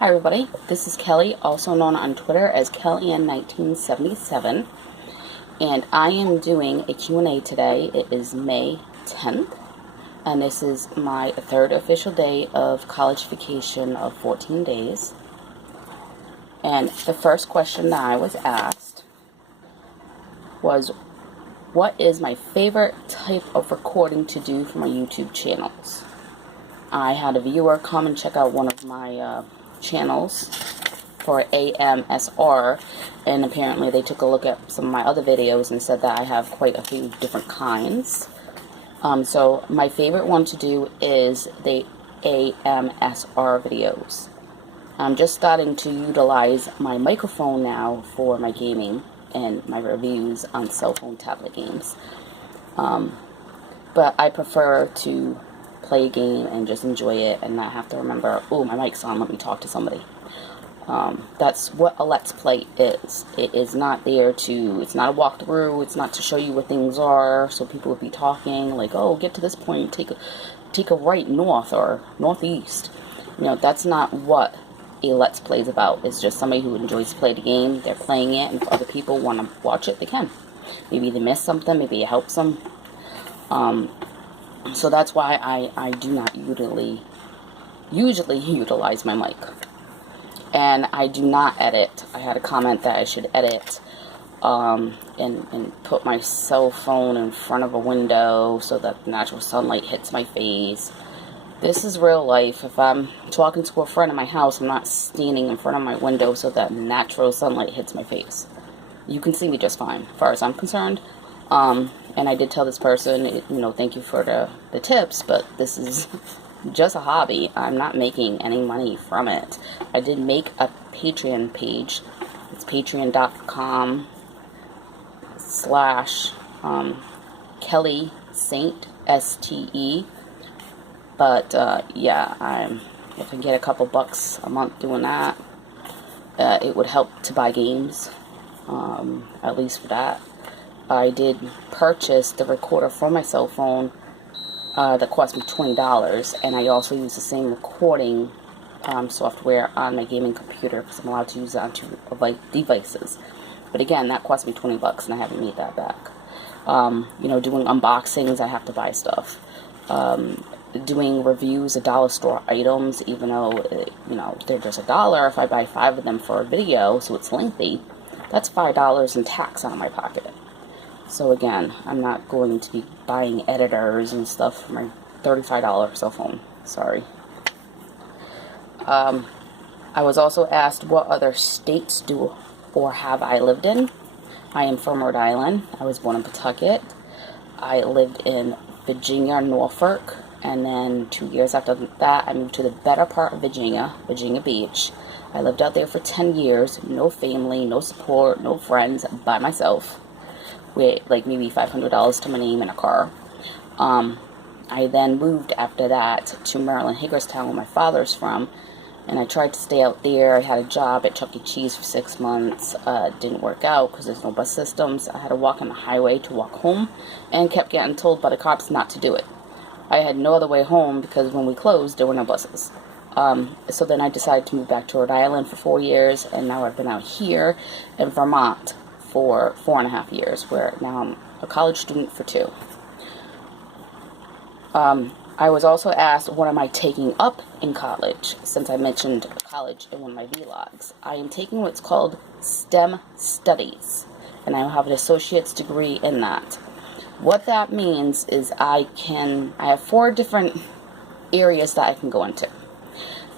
Hi everybody, this is Kelly, also known on Twitter as Kellyann1977, and I am doing a Q&A today. It is May 10th, and this is my third official day of college vacation of 14 days. And the first question that I was asked was, what is my favorite type of recording to do for my YouTube channels? I had a viewer come and check out one of my channels for AMSR, and apparently they took a look at some of my other videos and said that I have quite a few different kinds. So my favorite one to do is the AMSR videos. I'm just starting to utilize my microphone now for my gaming and my reviews on cell phone tablet games. But I prefer to play a game and just enjoy it and not have to remember, oh, my mic's on, let me talk to somebody. That's what a Let's Play is. It is not there to, it's not a walkthrough, it's not to show you where things are, so people would be talking, like, oh, get to this point, take a right north or northeast. You know, that's not what a Let's Play is about. It's just somebody who enjoys to play the game, they're playing it, and if other people want to watch it, they can. Maybe they miss something, maybe it helps them. So that's why I do not usually utilize my mic. And I do not edit. I had a comment that I should edit and put my cell phone in front of a window so that natural sunlight hits my face. This is real life. If I'm talking to a friend in my house, I'm not standing in front of my window so that natural sunlight hits my face. You can see me just fine, as far as I'm concerned. And I did tell this person, you know, thank you for the tips, but this is just a hobby. I'm not making any money from it. I did make a Patreon page. It's patreon.com/Kelly Saint, STE. But, yeah, if I get a couple bucks a month doing that, it would help to buy games, at least for that. I did purchase the recorder for my cell phone that cost me $20, and I also use the same recording software on my gaming computer because I'm allowed to use it on 2 devices. But again, that cost me $20, and I haven't made that back. You know, doing unboxings, I have to buy stuff. Doing reviews of dollar store items, even though, you know, they're just $1, if I buy 5 of them for a video, so it's lengthy, that's $5 in tax out of my pocket. So again, I'm not going to be buying editors and stuff for my $35 cell phone. Sorry. I was also asked what other states do or have I lived in. I am from Rhode Island. I was born in Pawtucket. I lived in Virginia, Norfolk, and then 2 years after that, I moved to the better part of Virginia, Virginia Beach. I lived out there for 10 years, no family, no support, no friends, by myself, with like maybe $500 to my name in a car. I then moved after that to Maryland, Hagerstown, where my father's from, and I tried to stay out there. I had a job at Chuck E. Cheese for 6 months. It didn't work out because there's no bus systems. I had to walk on the highway to walk home and kept getting told by the cops not to do it. I had no other way home because when we closed, there were no buses. So then I decided to move back to Rhode Island for 4 years, and now I've been out here in Vermont for 4.5 years, where now I'm a college student for 2. I was also asked, what am I taking up in college, since I mentioned college in one of my vlogs. I am taking what's called STEM Studies, and I have an associate's degree in that. What that means is I have 4 different areas that I can go into.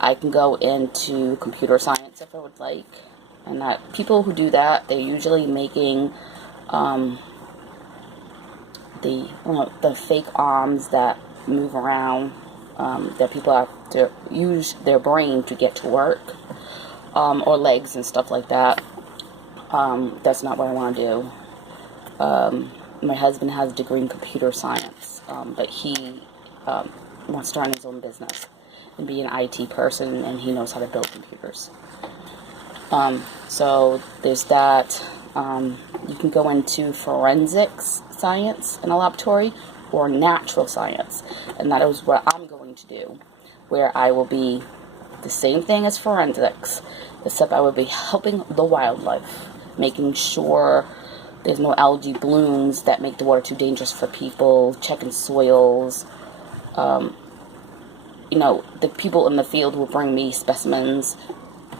I can go into computer science if I would like, and that people who do that, they're usually making the fake arms that move around, that people have to use their brain to get to work, or legs and stuff like that. That's not what I want to do. My husband has a degree in computer science, but he wants to start his own business and be an IT person, and he knows how to build computers. So there's that. You can go into forensics science in a laboratory, or natural science, and that is what I'm going to do, where I will be The same thing as forensics, except I would be helping the wildlife, making sure there's no algae blooms that make the water too dangerous for people, checking soils. You know, the people in the field will bring me specimens,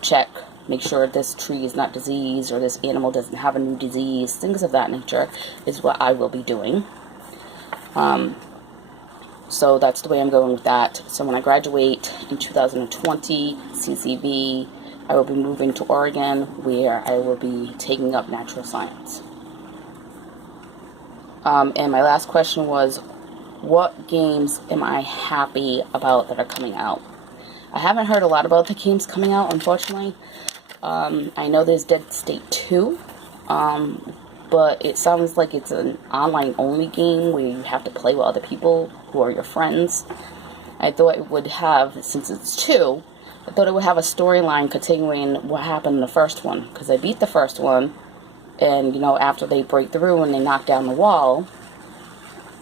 check, make sure this tree is not diseased or this animal doesn't have a new disease. Things of that nature is what I will be doing. So that's the way I'm going with that. So when I graduate in 2020, CCV, I will be moving to Oregon, where I will be taking up natural science. And my last question was, what games am I happy about that are coming out? I haven't heard a lot about the games coming out, unfortunately. I know there's Dead State 2, but it sounds like it's an online-only game where you have to play with other people who are your friends. I thought it would have, since it's 2, I thought it would have a storyline continuing what happened in the first one, because I beat the first one, and, you know, after they break through and they knock down the wall,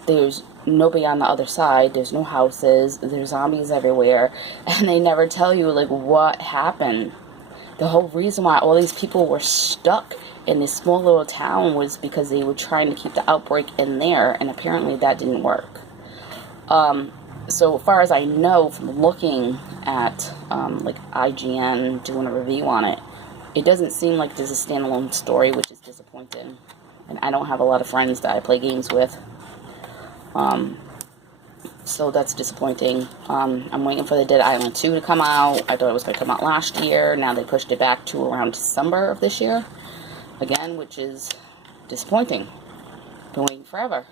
there's nobody on the other side, there's no houses, there's zombies everywhere, and they never tell you, like, what happened. The whole reason why all these people were stuck in this small little town was because they were trying to keep the outbreak in there, and apparently that didn't work. So far as I know from looking at like IGN doing a review on it, it doesn't seem like there's a standalone story, which is disappointing. And I don't have a lot of friends that I play games with. So that's disappointing. I'm waiting for the Dead Island 2 to come out. I thought it was going to come out last year. Now they pushed it back to around December of this year. Again, which is disappointing. Been waiting forever.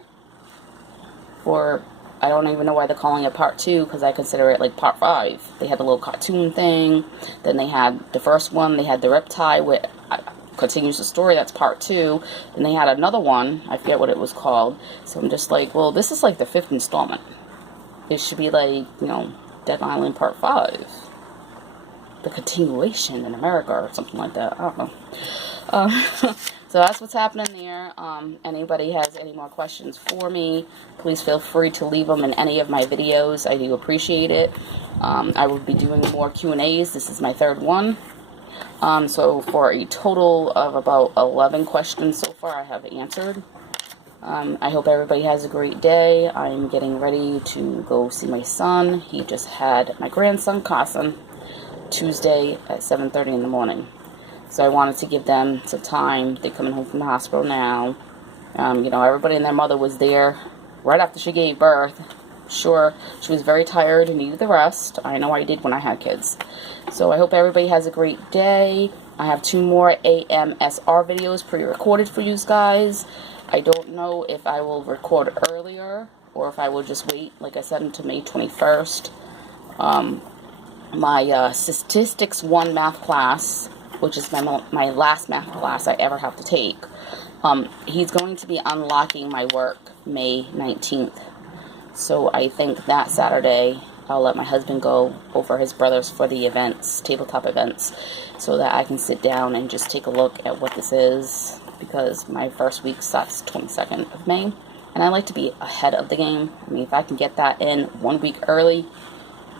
Or, I don't even know why they're calling it Part 2, because I consider it like Part 5. They had the little cartoon thing. Then they had the first one. They had the Riptide, which continues the story. That's Part 2. Then they had another one. I forget what it was called. So I'm just like, well, this is like the 5th installment. It should be like, you know, Dead Island Part 5. The continuation in America or something like that. I don't know. So that's what's happening there. Anybody has any more questions for me, please feel free to leave them in any of my videos. I do appreciate it. I will be doing more Q&As. This is my 3rd one. So for a total of about 11 questions so far I have answered. I hope everybody has a great day. I'm getting ready to go see my son. He just had my grandson, Carson, Tuesday at 7:30 in the morning. So I wanted to give them some time. They're coming home from the hospital now. You know, everybody and their mother was there right after she gave birth. Sure, she was very tired and needed the rest. I know I did when I had kids. So I hope everybody has a great day. I have 2 more AMSR videos pre-recorded for you guys. I don't know if I will record earlier or if I will just wait, like I said, until May 21st. My Statistics 1 math class, which is my last math class I ever have to take, he's going to be unlocking my work May 19th. So I think that Saturday I'll let my husband go over his brothers for the events, tabletop events, so that I can sit down and just take a look at what this is, because my first week starts 22nd of May, and I like to be ahead of the game. I mean, if I can get that in 1 week early,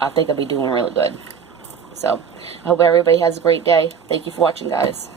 I think I'll be doing really good. So, I hope everybody has a great day. Thank you for watching, guys.